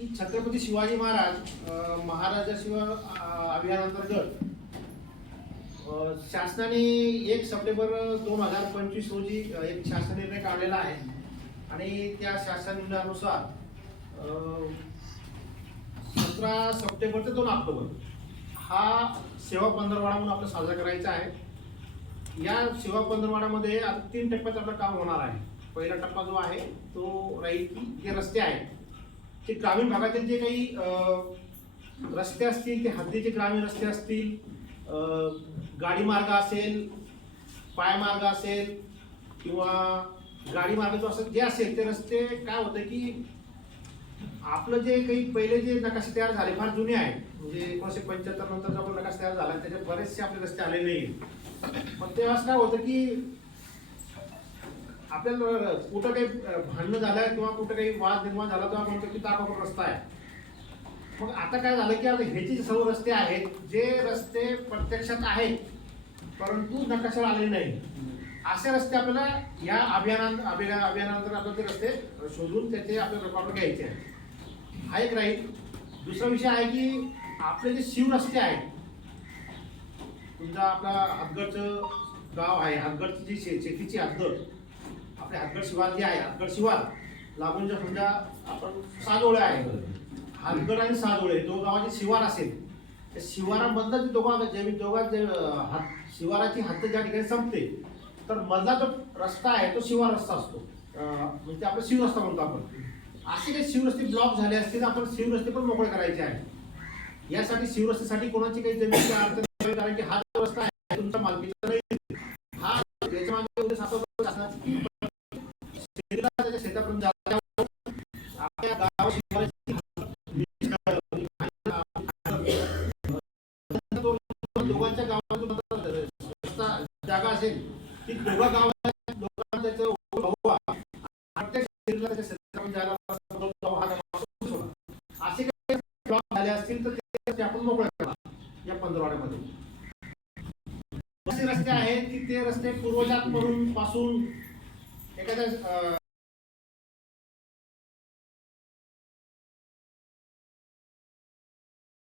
की छत्रपती शिवाजी महाराज महाराजाशिवाय महाराजा शिवा अभियानांतर्गत शासनाने एक सप्टेंबर दोन हजार पंचवीस रोजी एक शासन निर्णय काढलेला आहे. आणि त्या शासन निर्णयानुसार सतरा सप्टेंबर ते दोन ऑक्टोबर हा सेवा पंधरवाडा म्हणून आपला साजरा करायचा आहे. या सेवा पंधरवाड्यामध्ये आता तीन टप्प्यात आपलं काम होणार आहे. पहिला टप्पा जो आहे तो राहील की जे रस्ते आहेत. ते ग्रामीण भागातील जे काही रस्ते असतील ते हद्दीचे ग्रामीण रस्ते असतील गाडी मार्ग असेल पायमार्ग असेल किंवा गाडी मार्ग जो असेल जे असेल ते रस्ते काय होतं की आपलं जे काही पहिले जे नकाशे तयार झाले फार जुने आहेत. म्हणजे एकोणीसशे पंच्याहत्तर नंतर जो आपण नकाशा तयार झाला त्याचे बरेचसे आपले रस्ते आलेले आहेत पण ते असं काय होतं की आपल्याला कुठं काही भांडणं झालं किंवा कुठं काही वाद निर्माण झाला तेव्हा म्हणतो की ताबापूर रस्ता आहे. मग आता काय झालं की आता हे जे सर्व रस्ते आहेत जे रस्ते प्रत्यक्षात आहेत परंतु नकाशावर आलेले नाही. असे रस्ते आपल्याला या अभियाना अभियान अभियानानंतर आपण ते रस्ते शोधून त्याचे आपल्या रेकॉर्ड घ्यायचे आहे हा एक राहील. दुसरा विषय आहे की आपले जे शिवरस्ते आहेत तुमचा आपला हातगडचं गाव आहे हातगडची जी शे शेतीची हातगड आपले हदगड शिवार जे आहे हदगड शिवार लागून जर समजा आपण साजोळे आहे. हातगड आणि साजोळे दोन गावाचे शिवार असेल. त्या शिवारामधलं जे दोघा जे दोघा जे हात शिवाराची हात ज्या ठिकाणी संपते तर मधला जो रस्ता आहे तो शिवार रस्ता असतो. म्हणजे आपला शिवरस्ता म्हणतो आपण. असे काही शिवरस्ते ब्लॉक झाले असतील आपण शिवरस्ते पण मोकळे करायचे आहे. यासाठी शिवरस्त्यासाठी कोणाची काही जमीन कारण की हा आपल्या दोघांच्या गावातून जागा असेल दोघा गावात लोकांना त्याचं प्रत्येक असे काही झाले असतील तर ते आपण मोकळे करा या पंधरवाड्यामध्ये. असे रस्ते आहेत की ते रस्ते पूर्वजांकडून पासून एखाद्या